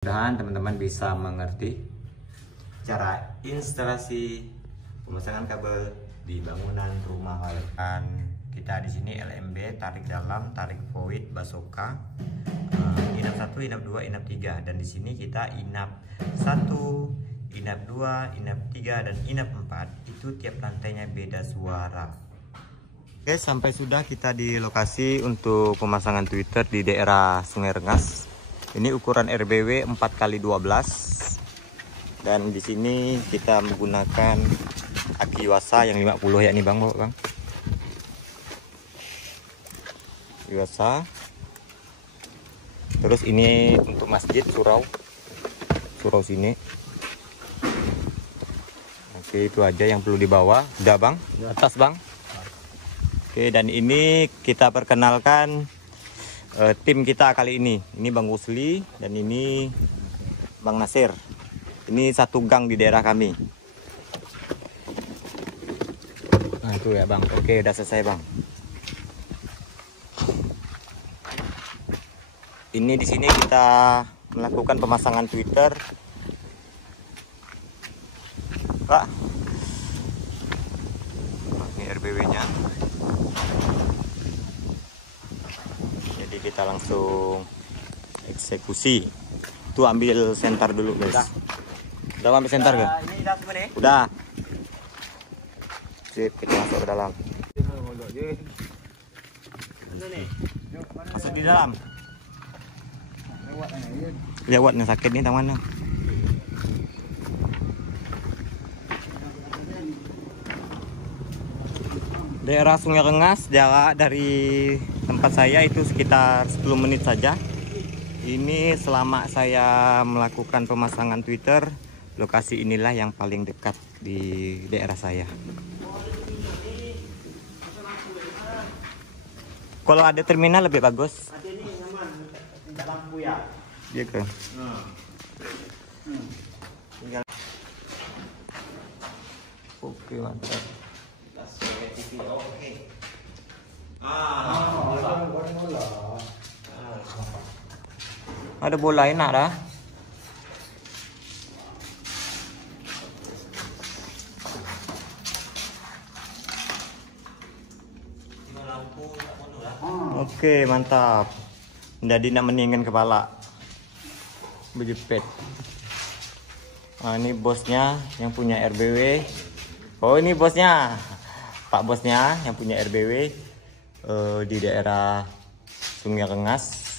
Mudah-mudahan teman-teman bisa mengerti cara instalasi pemasangan kabel di bangunan rumah warga. Kita di sini LMB, tarik dalam, tarik void, basoka, inap 1, inap 2, inap 3, dan di sini kita inap 1, inap 2, inap 3, dan inap 4. Itu tiap lantainya beda suara. Oke, sampai sudah kita di lokasi untuk pemasangan Twitter di daerah Sungai Rengas. Ini ukuran RBW 4x12, dan di sini kita menggunakan aki Yuasa yang 50 ya nih bang. Yuasa. Terus ini untuk masjid surau sini. Oke, itu aja yang perlu dibawa. Udah bang, di atas bang. Oke, dan ini kita perkenalkan tim kita kali ini. Ini Bang Rusli dan ini Bang Nasir. Ini satu gang di daerah kami. Nah itu ya bang. Oke, udah selesai bang. Ini di sini kita melakukan pemasangan Twitter. Pak, ini RBW-nya. Kita langsung eksekusi. Tuh ambil senter dulu guys. Udah ambil senter kan? Udah. Sip, kita masuk ke dalam. Masuk di dalam. Lewat nih sakit nih tangannya. Daerah Sungai Rengas, jarak dari tempat saya itu sekitar 10 menit saja. Ini selama saya melakukan pemasangan Twitter, lokasi inilah yang paling dekat di daerah saya. Kalau ada terminal lebih bagus. Iya kan? Oke, mantap. Ada bola enak dah. Oke, mantap. Jadi nak meningin kepala. Berjepit. Nah, ini bosnya yang punya RBW. Oh, ini bosnya. Pak bosnya yang punya RBW di daerah Sungai Rengas.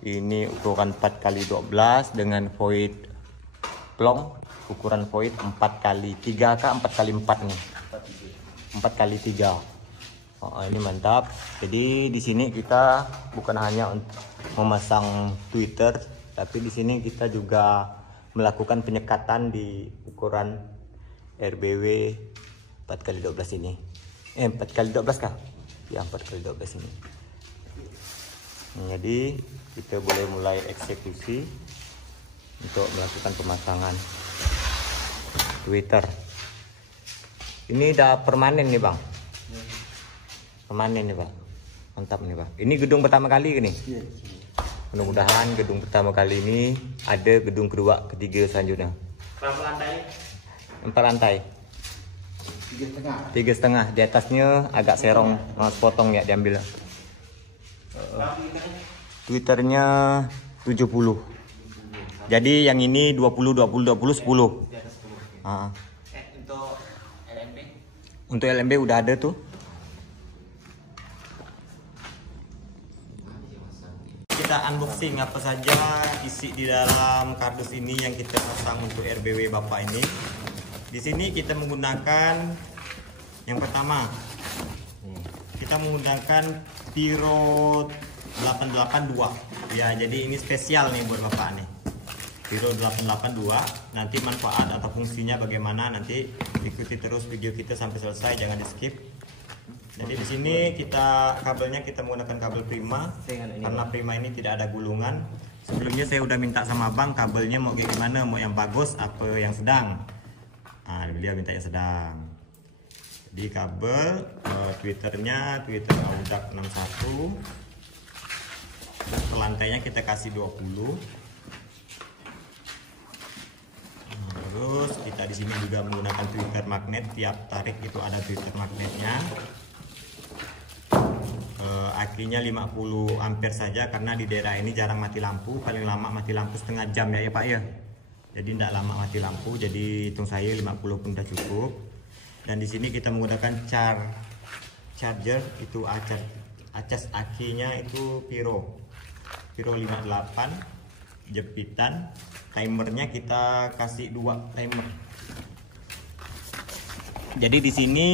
Ini ukuran 4x12 dengan void plong, ukuran void 4x3 kah 4x4 nih. 4x3. Oh, ini mantap. Jadi di sini kita bukan hanya untuk memasang Twitter, tapi di sini kita juga melakukan penyekatan di ukuran RBW 4x12 ini. 4x12 kah? Ya, 4x12 ini. Jadi kita boleh mulai eksekusi untuk melakukan pemasangan Twitter. Ini udah permanen nih bang. Permanen nih bang. Mantap nih bang. Ini gedung pertama kali gini. Mudah-mudahan gedung pertama kali ini ada gedung kedua, ketiga selanjutnya. Berapa lantai? 4 lantai. 3,5. Di atasnya agak serong, mau potong ya diambil. Twitternya 70. Jadi yang ini 20 10. Untuk LMB udah ada tuh. Kita unboxing apa saja isi di dalam kardus ini yang kita pasang untuk RBW Bapak ini. Di sini kita menggunakan yang pertama, kita menggunakan Piro 882 ya, jadi ini spesial nih buat Bapak nih, Piro 882. Nanti manfaat atau fungsinya bagaimana nanti ikuti terus video kita sampai selesai, jangan di skip. Jadi di sini kabelnya kita menggunakan kabel Prima karena Prima ini tidak ada gulungan. Sebelumnya saya udah minta sama Bang kabelnya mau kayak gimana, mau yang bagus apa yang sedang. Nah, beliau minta yang sedang. Di kabel Twitternya Twitter Audak 61. Lantainya kita kasih 20. sini juga menggunakan tweeter magnet, tiap tarik itu ada tweeter magnetnya. Akinya 50 ampere saja karena di daerah ini jarang mati lampu, paling lama mati lampu setengah jam ya Pak ya. Jadi tidak lama mati lampu, jadi hitung saya 50 pun sudah cukup. Dan di sini kita menggunakan charger, itu acas akinya itu Piro 58 jepitan. Timernya kita kasih 2 timer. Jadi di sini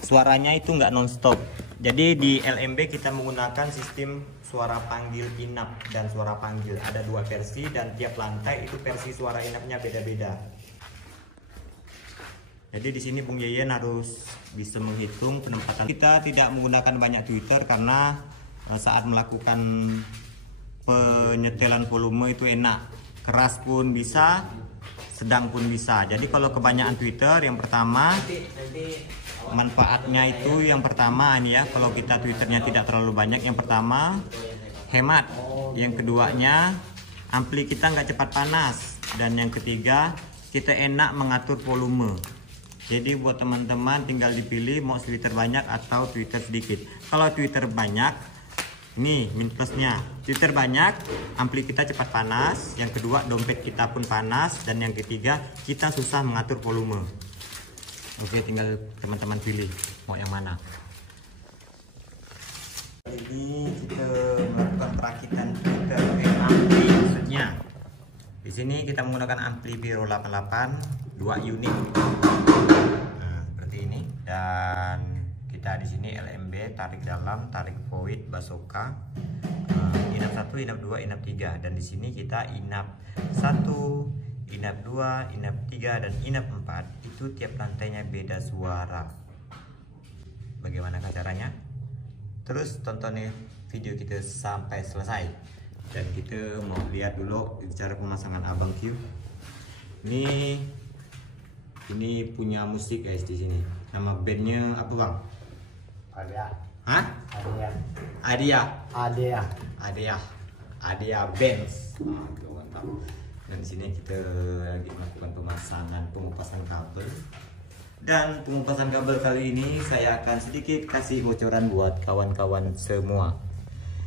suaranya itu nggak nonstop. Jadi di LMB kita menggunakan sistem suara panggil inap dan suara panggil. Ada 2 versi dan tiap lantai itu versi suara inapnya beda-beda. Jadi di sini Bung Yeyen harus bisa menghitung penempatan. Kita tidak menggunakan banyak tweeter karena saat melakukan penyetelan volume itu enak. Keras pun bisa, sedang pun bisa. Jadi kalau kebanyakan tweeter, yang pertama manfaatnya itu yang pertama ini ya, kalau kita twitternya tidak terlalu banyak, yang pertama hemat, yang keduanya ampli kita nggak cepat panas, dan yang ketiga kita enak mengatur volume. Jadi buat teman-teman tinggal dipilih mau tweeter banyak atau tweeter sedikit. Kalau tweeter banyak, ini min plusnya, tweeter banyak ampli kita cepat panas, yang kedua dompet kita pun panas, dan yang ketiga kita susah mengatur volume. Oke, tinggal teman-teman pilih mau yang mana. Ini kita melakukan perakitan tweeter ampli maksudnya. Di sini kita menggunakan ampli Piro 88 2 unit. Nah, seperti ini. Dan kita di sini LMB, tarik dalam, tarik void, basoka, inap 1, inap 2, inap 3. Dan di sini kita inap 1, inap 2, inap 3, dan inap 4. Itu tiap lantainya beda suara. Bagaimana caranya? Terus tonton nih video kita sampai selesai. Dan kita mau lihat dulu cara pemasangan Abang Q. Ini punya musik guys di sini. Nama bandnya apa Bang? Adea. Hah? Adea Bands. Mantap. Dan di sini kita lagi melakukan pengupasan kabel. Dan pengupasan kabel kali ini saya akan sedikit kasih bocoran buat kawan-kawan semua.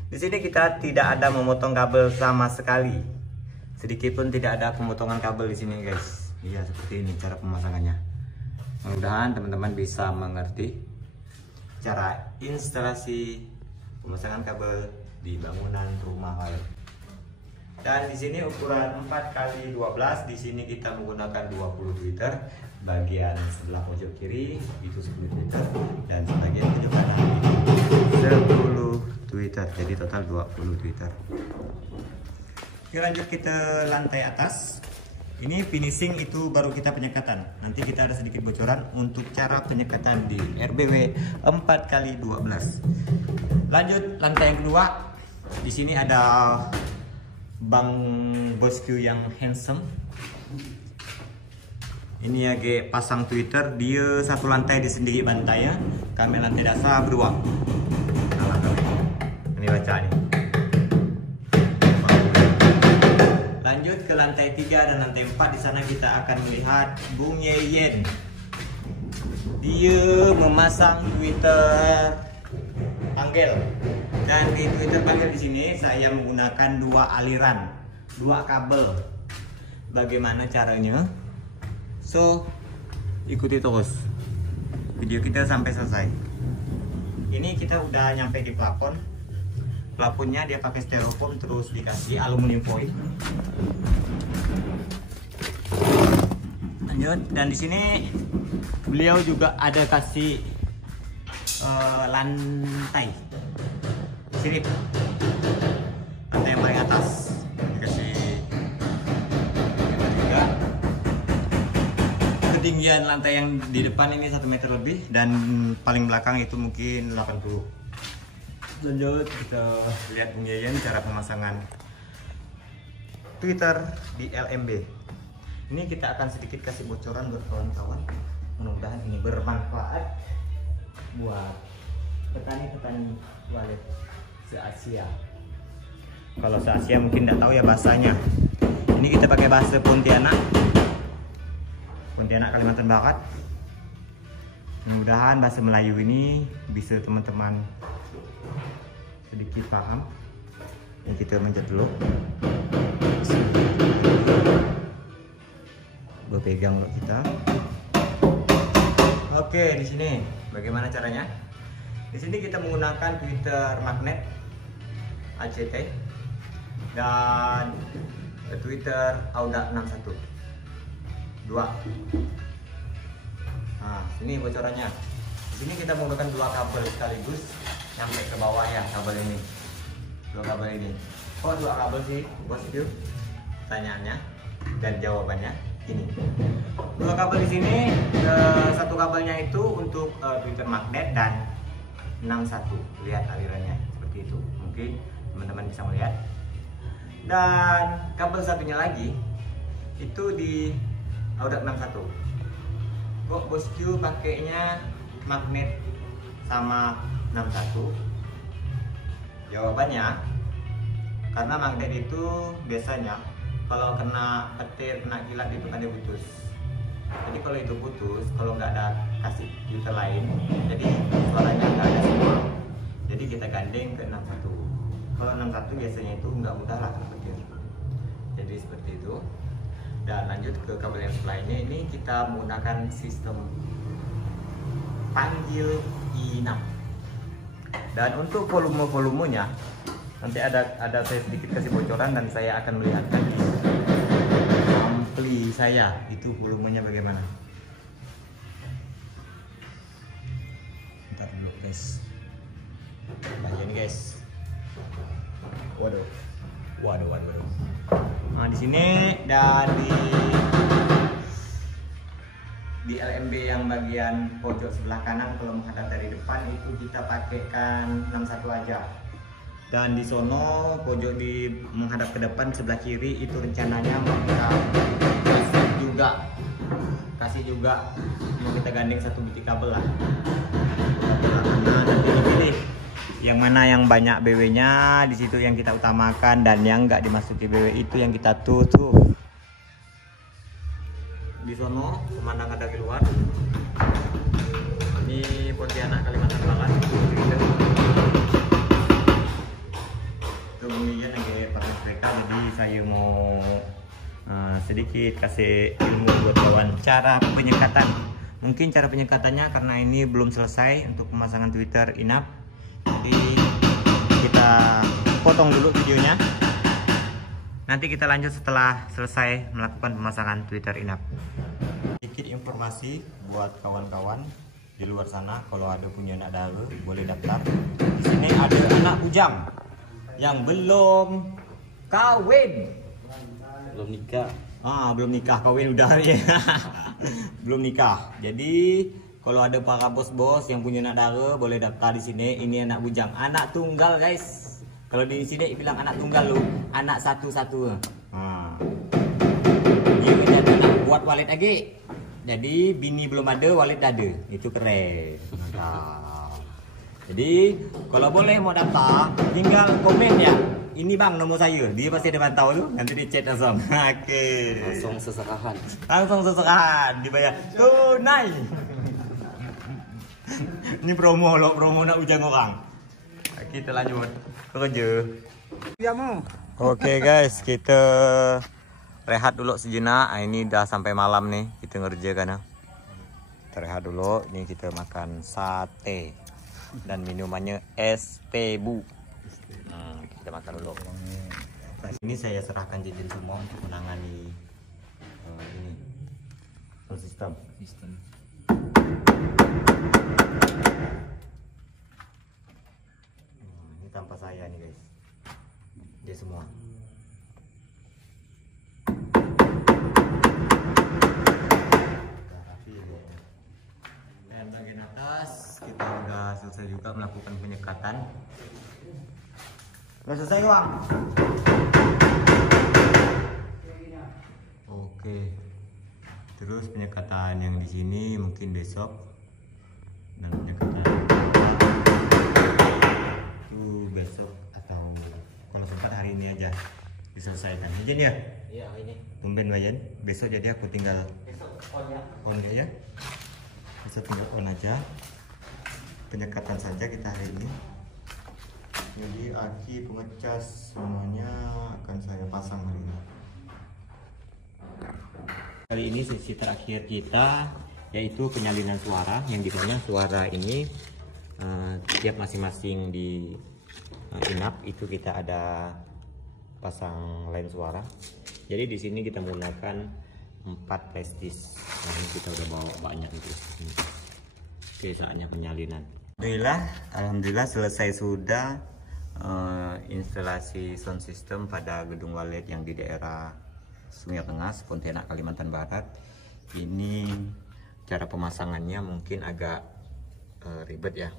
Di sini kita tidak ada memotong kabel sama sekali. Sedikit pun tidak ada pemotongan kabel di sini, guys. Iya, seperti ini cara pemasangannya. Mudah-mudahan teman-teman bisa mengerti cara instalasi pemasangan kabel di bangunan rumah kalian. Dan di sini ukuran 4x12, di sini kita menggunakan 20 tweeter. Bagian sebelah pojok kiri itu 10 tweeter dan bagian pojok kanan itu 10 tweeter. Jadi total 20 tweeter. Oke, lanjut kita lantai atas. Ini finishing itu baru kita penyekatan. Nanti kita ada sedikit bocoran untuk cara penyekatan di RBW 4x12. Lanjut lantai yang kedua. Di sini ada Bang Bosku yang handsome. Ini ya pasang tweeter, dia satu lantai di sendiri bantai ya. Kami lantai dasar berdua. Nah, ini baca nih. Lanjut ke lantai 3 dan lantai 4. Di sana kita akan melihat Bung Yeyen. Dia memasang tweeter panggil. Dan di tweeter panggil di sini saya menggunakan 2 aliran, 2 kabel. Bagaimana caranya? So, ikuti terus video kita sampai selesai. Ini kita udah nyampe di plafon. Plafonnya dia pakai styrofoam terus dikasih aluminium foil. Lanjut, dan di sini beliau juga ada kasih lantai. Sini lantai yang paling atas dikasih juga. Ketinggian lantai yang di depan ini 1 meter lebih dan paling belakang itu mungkin 80. Lanjut kita lihat Bung Yeyen cara pemasangan tweeter di LMB. Ini kita akan sedikit kasih bocoran buat kawan-kawan. Mudah-mudahan ini bermanfaat buat petani-petani walet se-Asia. Kalau se-Asia mungkin tidak tahu ya bahasanya. Ini kita pakai bahasa Pontianak. Pontianak, Kalimantan Barat. Mudah-mudahan bahasa Melayu ini bisa teman-teman sedikit paham. Ini kita mencet dulu. Berpegang dulu kita. Oke, di sini bagaimana caranya? Di sini kita menggunakan tweeter magnet ACT dan tweeter Auda 61 2. Nah, sini bocorannya. Di sini kita menggunakan 2 kabel sekaligus sampai ke bawah ya, kabel ini. 2 kabel ini. Kok 2 kabel sih, bosku? Pertanyaannya dan jawabannya ini. 2 kabel di sini, satu kabelnya itu untuk tweeter magnet dan 61. Lihat alirannya seperti itu. Mungkin teman-teman bisa melihat. Dan kabel satunya lagi itu di Auda 61. Kok bosku pakainya magnet sama 61? Jawabannya karena magnet itu biasanya kalau kena petir, kena kilat itu kan dia putus. Jadi kalau itu putus, kalau nggak ada kasih tweeter lain, jadi suaranya nggak ada semua. Jadi kita gandeng ke 61. Kalau 61 biasanya itu nggak mudah lah kena petir. Jadi seperti itu. Dan lanjut ke kabel yang lainnya, ini kita menggunakan sistem panggil inap. Dan untuk volumenya nanti ada saya sedikit kasih bocoran dan saya akan melihatkan di ampli saya itu volumenya bagaimana. Bentar dulu guys. Bagian guys. Waduh. Nah, di sini dan di LMB yang bagian pojok sebelah kanan kalau menghadap dari depan itu kita pakaikan 61 aja. Dan di sono pojok di menghadap ke depan sebelah kiri itu rencananya mau kita kasih juga mau kita gandeng 1 biti kabel lah. Nah, nanti dipilih yang mana yang banyak BW-nya, di situ yang kita utamakan, dan yang nggak dimasuki BW itu yang kita tutup. Di sono pemandangan dari luar. Ini Pontianak, Kalimantan Barat. Kemudian lagi pakai mereka, jadi saya mau sedikit kasih ilmu buat kawan cara penyekatan. Mungkin cara penyekatannya karena ini belum selesai untuk pemasangan tweeter inap. Jadi kita potong dulu videonya. Nanti kita lanjut setelah selesai melakukan pemasangan tweeter inap. Sedikit informasi buat kawan-kawan di luar sana, kalau ada punya anak dara boleh daftar. Di sini ada anak bujang yang belum kawin, belum nikah. Belum nikah, kawin udah ya. Belum nikah. Jadi kalau ada para bos-bos yang punya anak dara boleh daftar di sini. Ini anak bujang, anak tunggal guys. Kalau di sini bilang anak tunggal lu, anak satu-satu. Dia jadi anak buat walid lagi. Jadi bini belum ada, walid dah ada. Itu keren. Mantap. Jadi kalau boleh mau daftar, tinggal komen ya. Ini bang nomor saya, dia pasti ada pantau tu. Nanti dia chat langsung. Oke. Langsung seserahan. Langsung seserahan, dibayar tunai. Ini promo loh, promo nak ujang orang. Kita lanjut kerja. Ya mau. Oke guys, kita rehat dulu sejenak. Ini dah sampai malam nih, kita ngerja karena. Kita rehat dulu. Ini kita makan sate dan minumannya es tebu. Kita makan dulu. Nah, ini saya serahkan Jejin semua untuk menangani ini sistem. Ini tanpa saya nih guys, dia semua. Dan bagian atas kita udah selesai juga melakukan penyekatan. Udah selesai bang? Oke. Terus penyekatan yang di sini mungkin besok, dan penyekatan itu besok atau kalau sempat hari ini aja. diselesaikan. Izin ya? Iya, ini. Tumben Wayan. Besok jadi aku tinggal Besok on ya. on ya. Besok tinggal on aja. Penyekatan saja kita hari ini. Jadi aki pengecas semuanya akan saya pasang hari ini. Kali ini sesi terakhir kita yaitu penyalinan suara, yang dimana suara ini tiap masing-masing di inap itu kita ada pasang line suara. Jadi di sini kita menggunakan 4 prestis. Nah, ini kita udah bawa banyak itu. Oke, saatnya penyalinan. Alhamdulillah selesai sudah instalasi sound system pada gedung walet yang di daerah Sungai Tengah, Pontianak, Kalimantan Barat. Ini cara pemasangannya mungkin agak ribet ya,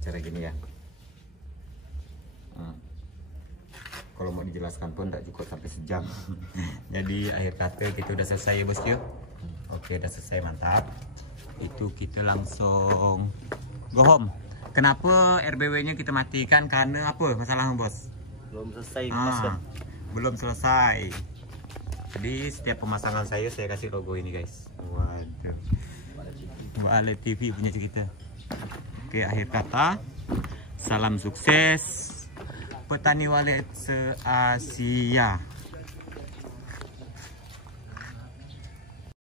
cara gini ya. Kalau mau dijelaskan pun tidak cukup sampai sejam. Jadi akhir kata kita udah selesai ya bos yuk. Oke, udah selesai, mantap. Itu kita langsung go home. Kenapa RBW-nya kita matikan? Karena apa masalahnya bos? Belum selesai Ah, mas. belum selesai. Jadi setiap pemasangan saya kasih logo ini guys. Waduh, Walet TV punya kita. Oke, akhir kata, salam sukses petani walet se-Asia.